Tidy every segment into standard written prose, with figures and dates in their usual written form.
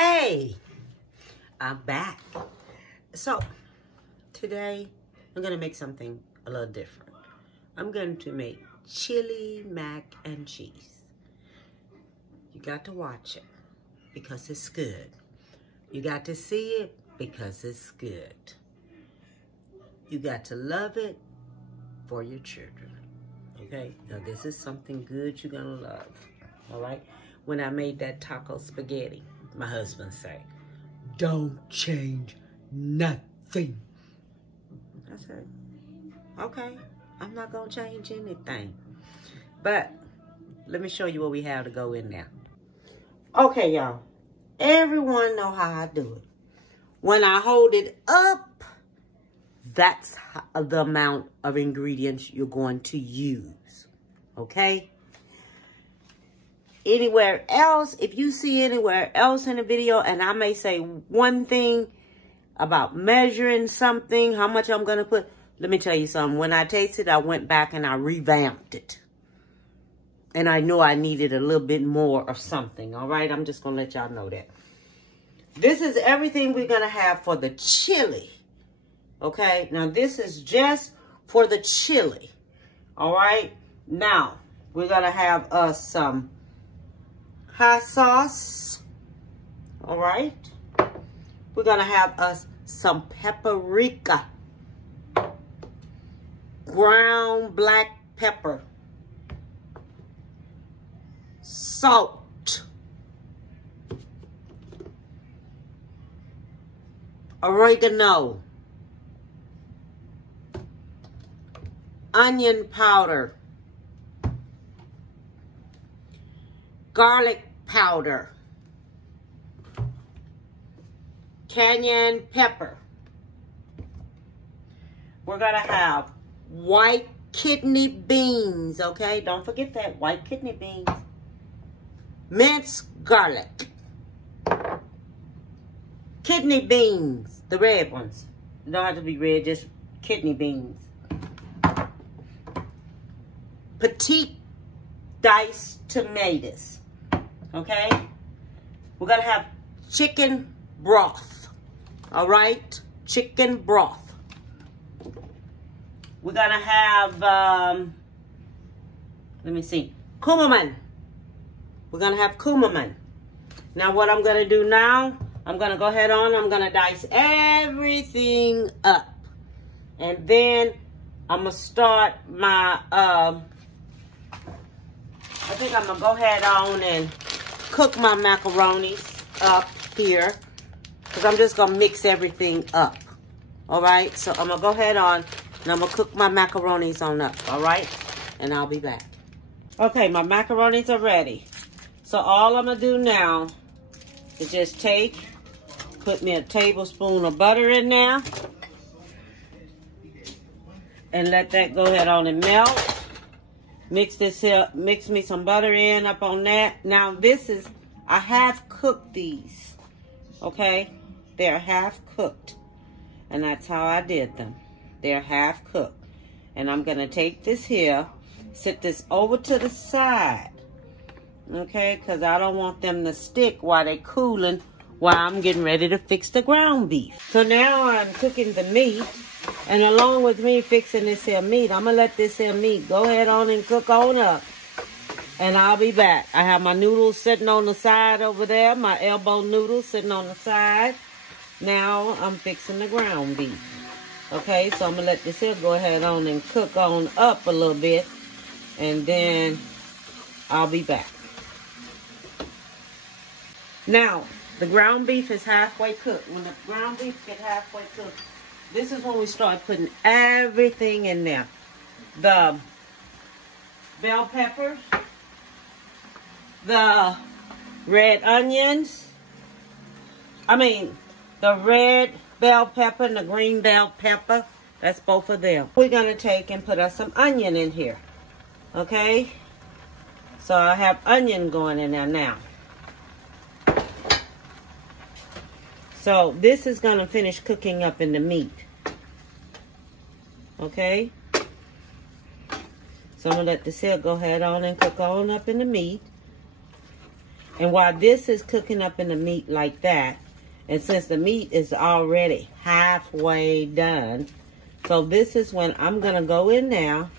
Hey, I'm back. So, today I'm going to make something a little different. I'm going to make chili mac and cheese. You got to watch it because it's good. You got to see it because it's good. You got to love it for your children. Okay? Now, this is something good you're going to love. All right? When I made that taco spaghetti, my husband said, "Don't change nothing." I said, okay, I'm not going to change anything. But let me show you what we have to go in there. Okay, y'all. Everyone know how I do it. When I hold it up, that's the amount of ingredients you're going to use. Okay? Anywhere else, if you see anywhere else in the video, and I may say one thing about measuring something, how much I'm going to put, let me tell you something. When I tasted it, I went back and I revamped it. And I know I needed a little bit more of something, all right? I'm just going to let y'all know that. This is everything we're going to have for the chili, okay? Now, this is just for the chili, all right? Now, we're going to have us some hot sauce, all right? We're going to have us some paprika, ground black pepper, salt, oregano, onion powder, garlic powder, cayenne pepper. We're going to have white kidney beans, okay? Don't forget that, white kidney beans. Minced garlic. Kidney beans, the red ones. They don't have to be red, just kidney beans. Petite diced tomatoes. Okay, we're going to have chicken broth, all right? Chicken broth. We're going to have, let me see, cumin. We're going to have cumin. Now, what I'm going to do now, I'm going to go ahead on, I'm going to dice everything up. And then I'm going to start my, I think I'm going to go ahead on and cook my macaronis up here, because I'm just going to mix everything up, all right? So I'm going to go ahead on, and I'm going to cook my macaronis on up, all right? And I'll be back. Okay, my macaronis are ready. So all I'm going to do now is just put me a tablespoon of butter in there, and let that go ahead on and melt. Mix this here, mix me some butter in up on that. Now this is, I have cooked these, okay? They're half cooked. And that's how I did them. They're half cooked. And I'm gonna take this here, sit this over to the side, okay? Because I don't want them to stick while they're cooling, while I'm getting ready to fix the ground beef. So now I'm cooking the meat. And along with me fixing this here meat, I'm going to let this here meat go ahead on and cook on up. And I'll be back. I have my noodles sitting on the side over there. My elbow noodles sitting on the side. Now I'm fixing the ground beef. Okay, so I'm going to let this here go ahead on and cook on up a little bit. And then I'll be back. Now, the ground beef is halfway cooked. When the ground beef gets halfway cooked, this is when we start putting everything in there. The bell peppers, the red onions, the red bell pepper and the green bell pepper. That's both of them. We're going to take and put us some onion in here. Okay? So I have onion going in there now. So this is going to finish cooking up in the meat. Okay? So I'm going to let this here go ahead on and cook on up in the meat. And while this is cooking up in the meat like that, and since the meat is already halfway done, so this is when I'm gonna go in now,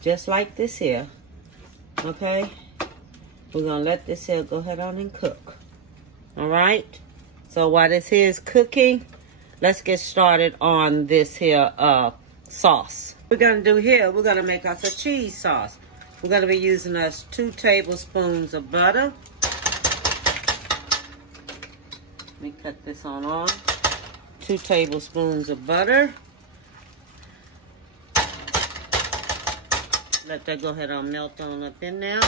just like this here, okay? We're gonna let this here go ahead on and cook, all right? So while this here is cooking, let's get started on this here sauce. We're gonna do here, we're gonna make us a cheese sauce. We're gonna be using us 2 tablespoons of butter. Let me cut this on. 2 tablespoons of butter. Let that go ahead and melt on up in there.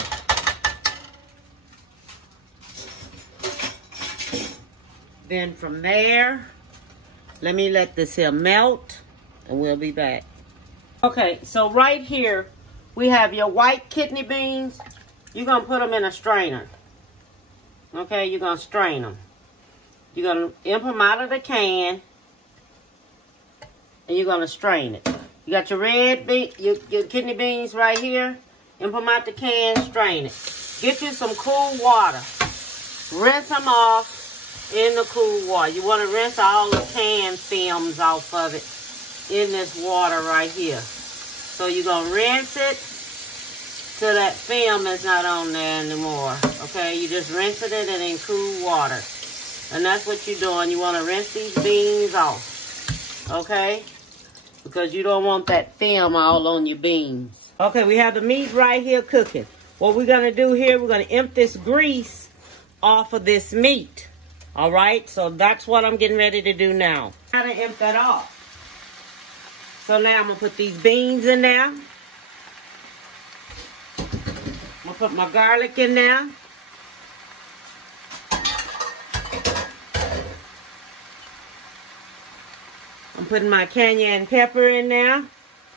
Then from there, let me let this here melt and we'll be back. Okay, so right here, we have your white kidney beans. You're gonna put them in a strainer. Okay, you're gonna strain them. You're gonna empty them out of the can and you're gonna strain it. You got your your kidney beans right here. Empty them out the can, strain it. Get you some cool water. Rinse them off in the cool water. You want to rinse all the can films off of it in this water right here. So you're going to rinse it till that film is not on there anymore. Okay, you just rinsing it in cool water. And that's what you're doing. You want to rinse these beans off. Okay? Because you don't want that film all on your beans. Okay, we have the meat right here cooking. What we're going to do here, we're going to empty this grease off of this meat. All right, so that's what I'm getting ready to do now. How to empty that off. So now I'm going to put these beans in there. I'm going to put my garlic in there. I'm putting my cayenne pepper in there.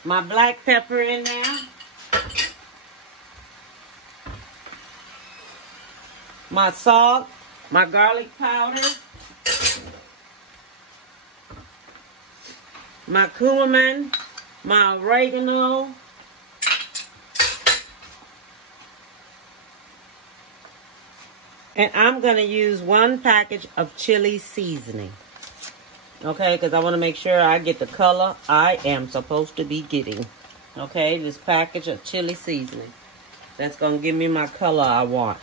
My black pepper in there. My salt. My garlic powder, my cumin, my oregano, and I'm going to use 1 package of chili seasoning, okay, because I want to make sure I get the color I am supposed to be getting, okay, this package of chili seasoning. That's going to give me my color I want.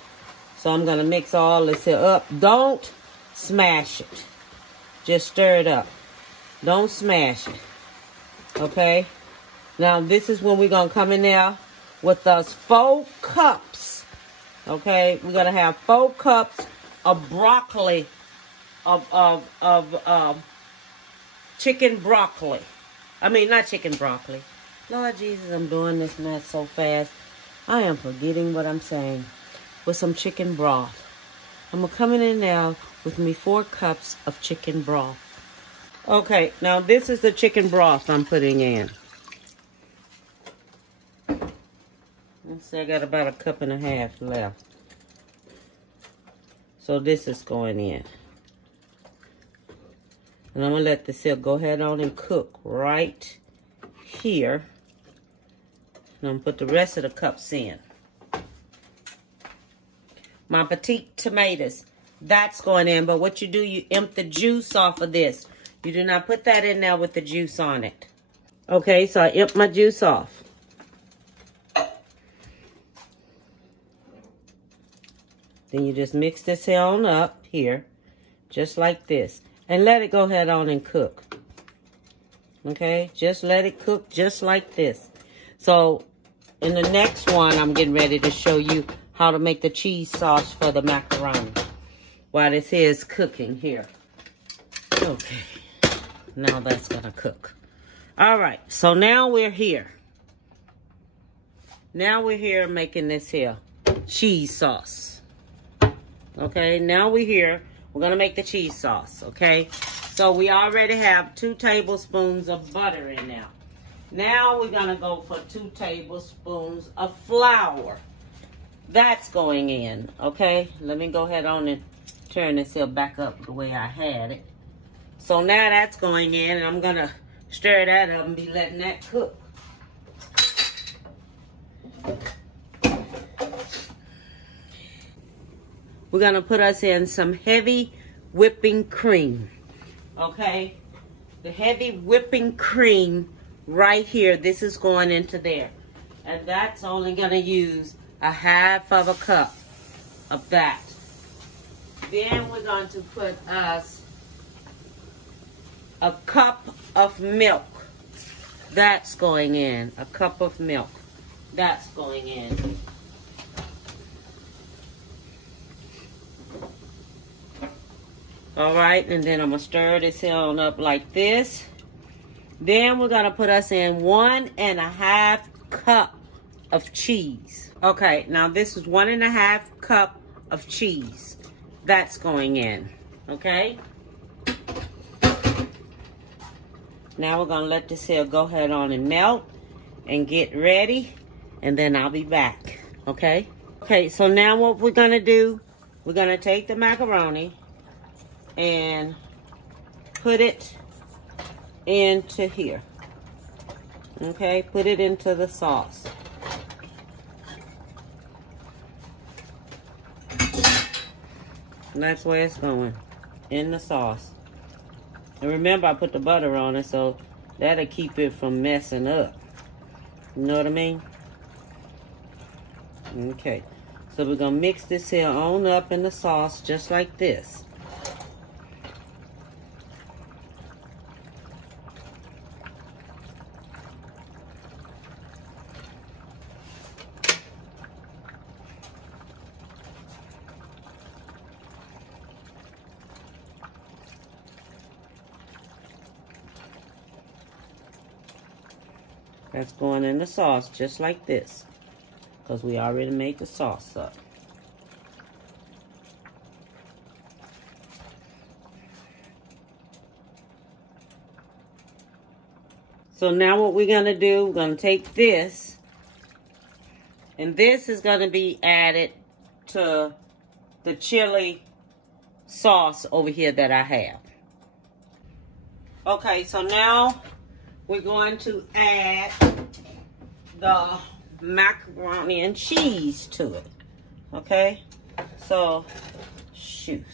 So I'm going to mix all this here up. Don't smash it. Just stir it up. Don't smash it. Okay? Now this is when we're going to come in there with those 4 cups. Okay? We're going to have 4 cups of broccoli. Of chicken broccoli. I mean, not chicken broccoli. Lord Jesus, I'm doing this mess so fast. I am forgetting what I'm saying. With some chicken broth. I'm coming in now with me 4 cups of chicken broth. Okay, now this is the chicken broth I'm putting in. Let's see, I got about 1.5 cups left. So this is going in. And I'm going to let this here go ahead on and cook right here. And I'm going to put the rest of the cups in. My petite tomatoes, that's going in. But what you do, you empty the juice off of this. You do not put that in there with the juice on it. Okay, so I empty my juice off. Then you just mix this here on up here, just like this. And let it go ahead on and cook. Okay, just let it cook just like this. So, in the next one, I'm getting ready to show you how to make the cheese sauce for the macaroni. While this here is cooking here. Okay. Now that's gonna cook. Alright, so now we're here. Now we're here making this here cheese sauce. Okay, now we're here. We're gonna make the cheese sauce, okay? So we already have 2 tablespoons of butter in there. Now we're gonna go for 2 tablespoons of flour. That's going in, okay? Let me go ahead on and turn this here back up the way I had it. So now that's going in, and I'm gonna stir that up and be letting that cook. we're gonna put us in some heavy whipping cream, okay? The heavy whipping cream right here, this is going into there. And that's only gonna use a half of a cup of that. Then we're going to put us a cup of milk. That's going in. A cup of milk. That's going in. All right, and then I'm gonna stir this here on up like this. Then we're gonna put us in 1.5 cup of cheese. Okay, now this is 1.5 cup of cheese. That's going in, okay? Now we're gonna let this here go ahead on and melt and get ready, and then I'll be back, okay? Okay, so now what we're gonna do, we're gonna take the macaroni and put it into here, okay? Put it into the sauce. And that's where it's going, in the sauce. And remember, I put the butter on it, so that'll keep it from messing up. You know what I mean? Okay, so we're gonna mix this here on up in the sauce just like this. That's going in the sauce just like this, because we already made the sauce up. So now what we're gonna do, we're gonna take this, and this is gonna be added to the chili sauce over here that I have. Okay, so now we're going to add the macaroni and cheese to it, okay? So, shoot.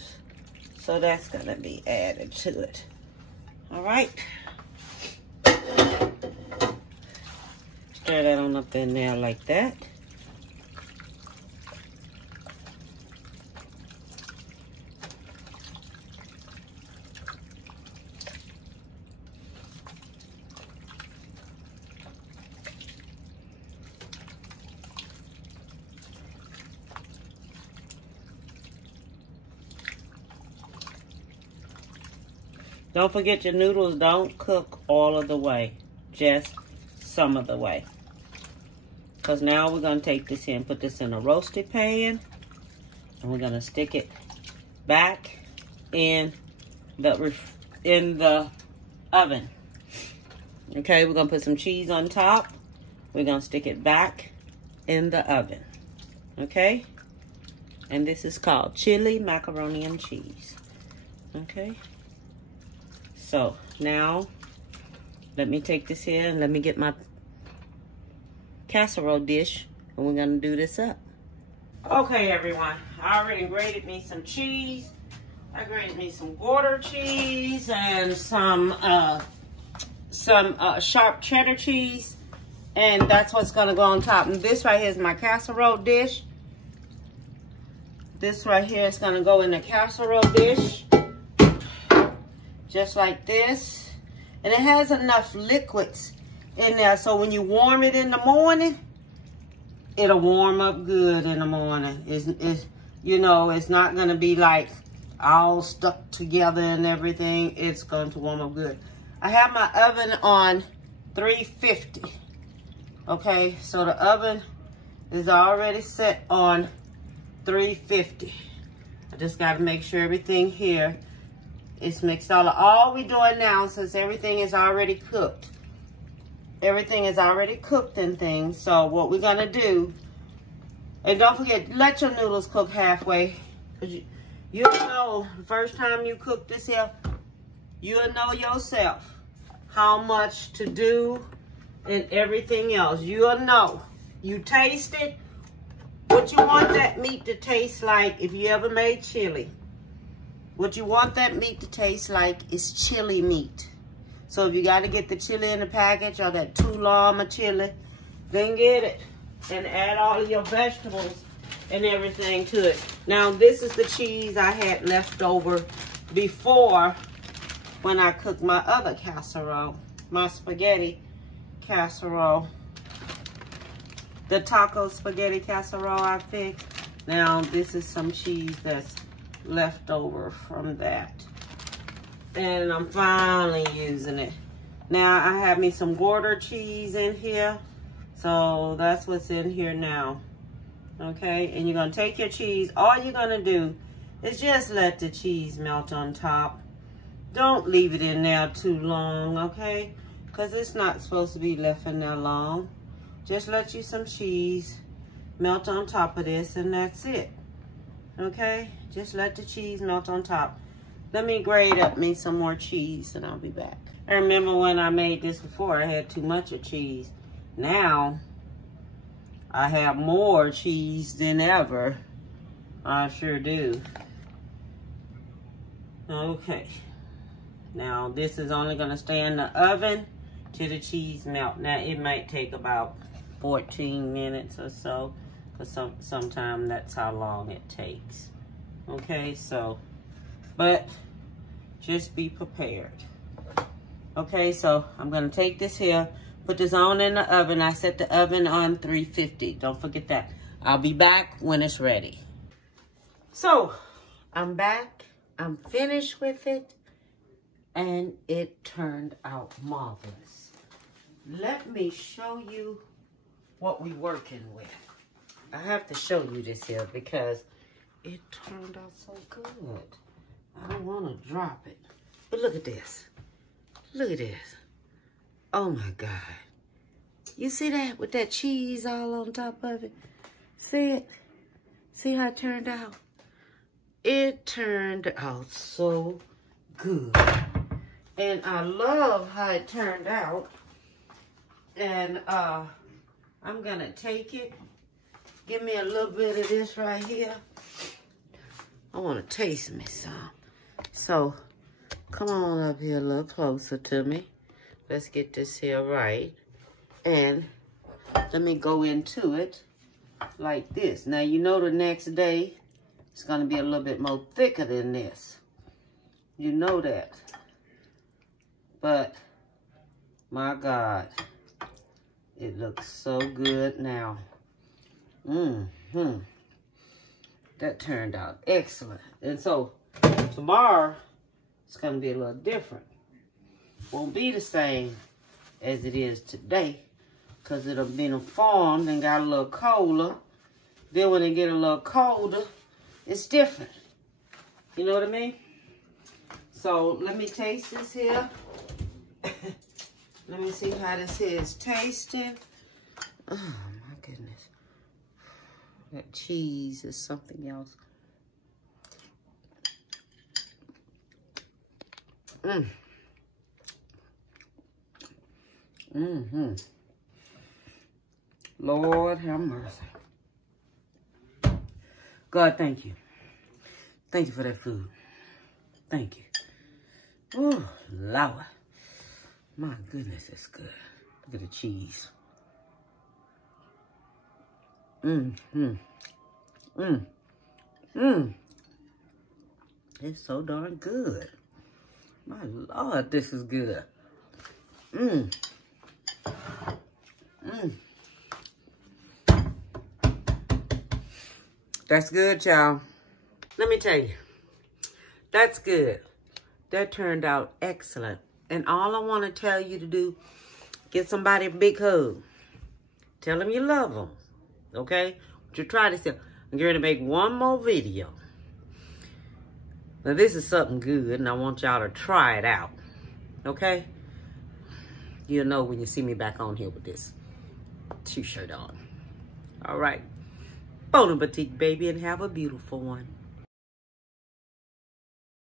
So that's gonna be added to it, all right? Stir that on up in there like that. Don't forget your noodles don't cook all of the way, just some of the way. Because now we're going to take this here and put this in a roasted pan. And we're going to stick it back in the oven. Okay, we're going to put some cheese on top. We're going to stick it back in the oven. Okay? And this is called chili macaroni and cheese. Okay? So now, let me take this here and let me get my casserole dish, and we're gonna do this up. Okay, everyone, I already grated me some cheese. I grated me some Gouda cheese and some sharp cheddar cheese, and that's what's gonna go on top. And this right here is my casserole dish. This right here is gonna go in the casserole dish. Just like this. And it has enough liquids in there, so when you warm it in the morning, it'll warm up good in the morning. You know, it's not gonna be like all stuck together and everything. It's going to warm up good. I have my oven on 350. Okay, so the oven is already set on 350. I just gotta make sure everything here is mixed. All we're doing now, since everything is already cooked, everything is already cooked and things, so what we're gonna do, and don't forget, let your noodles cook halfway. You'll know, the first time you cook this here, you'll know yourself how much to do and everything else. You'll know. You taste it, what you want that meat to taste like, if you ever made chili, what you want that meat to taste like is chili meat. So if you got to get the chili in the package or that 2 llama chili, then get it and add all of your vegetables and everything to it. Now, this is the cheese I had left over before when I cooked my other casserole, my spaghetti casserole. The taco spaghetti casserole I picked. Now, this is some cheese that's left over from that. And I'm finally using it. Now, I have me some Gouda cheese in here. So, that's what's in here now. Okay, and you're going to take your cheese. All you're going to do is just let the cheese melt on top. Don't leave it in there too long, okay? Because it's not supposed to be left in there long. Just let you some cheese melt on top of this, and that's it. Okay? Just let the cheese melt on top. Let me grate up me some more cheese, and I'll be back. I remember when I made this before, I had too much of cheese. Now, I have more cheese than ever. I sure do. Okay. Now, this is only going to stay in the oven till the cheese melt. Now, it might take about 14 minutes or so, because sometimes that's how long it takes. Okay, so, but just be prepared. Okay, so I'm going to take this here, put this on in the oven. I set the oven on 350. Don't forget that. I'll be back when it's ready. So, I'm back. I'm finished with it. And it turned out marvelous. Let me show you what we're working with. I have to show you this here because it turned out so good. I don't want to drop it. But look at this. Look at this. Oh my God. You see that with that cheese all on top of it? See it? See how it turned out? It turned out so good. And I love how it turned out. And I'm gonna take it. Give me a little bit of this right here. I wanna taste me some. So, come on up here a little closer to me. Let's get this here right. And let me go into it like this. Now, you know the next day, it's gonna be a little bit more thicker than this. You know that. But, my God, it looks so good now. That turned out excellent. And so, tomorrow, it's going to be a little different. Won't be the same as it is today, because it'll be informed and got a little colder. Then when it get a little colder, it's different. You know what I mean? So, let me taste this here. Let me see how this here is tasting. Oh, my goodness. That cheese is something else. Lord have mercy. God, thank you. Thank you for that food. Thank you. Oh, Lord. My goodness, it's good. Look at the cheese. It's so darn good. My Lord, this is good. That's good, y'all. Let me tell you, that's good. That turned out excellent. And all I want to tell you to do, get somebody a big hug. Tell them you love them. Okay? But you try this. I'm going to make one more video. Now, this is something good, and I want y'all to try it out. Okay? You'll know when you see me back on here with this t-shirt on. All right. Bon appetit, baby, and have a beautiful one.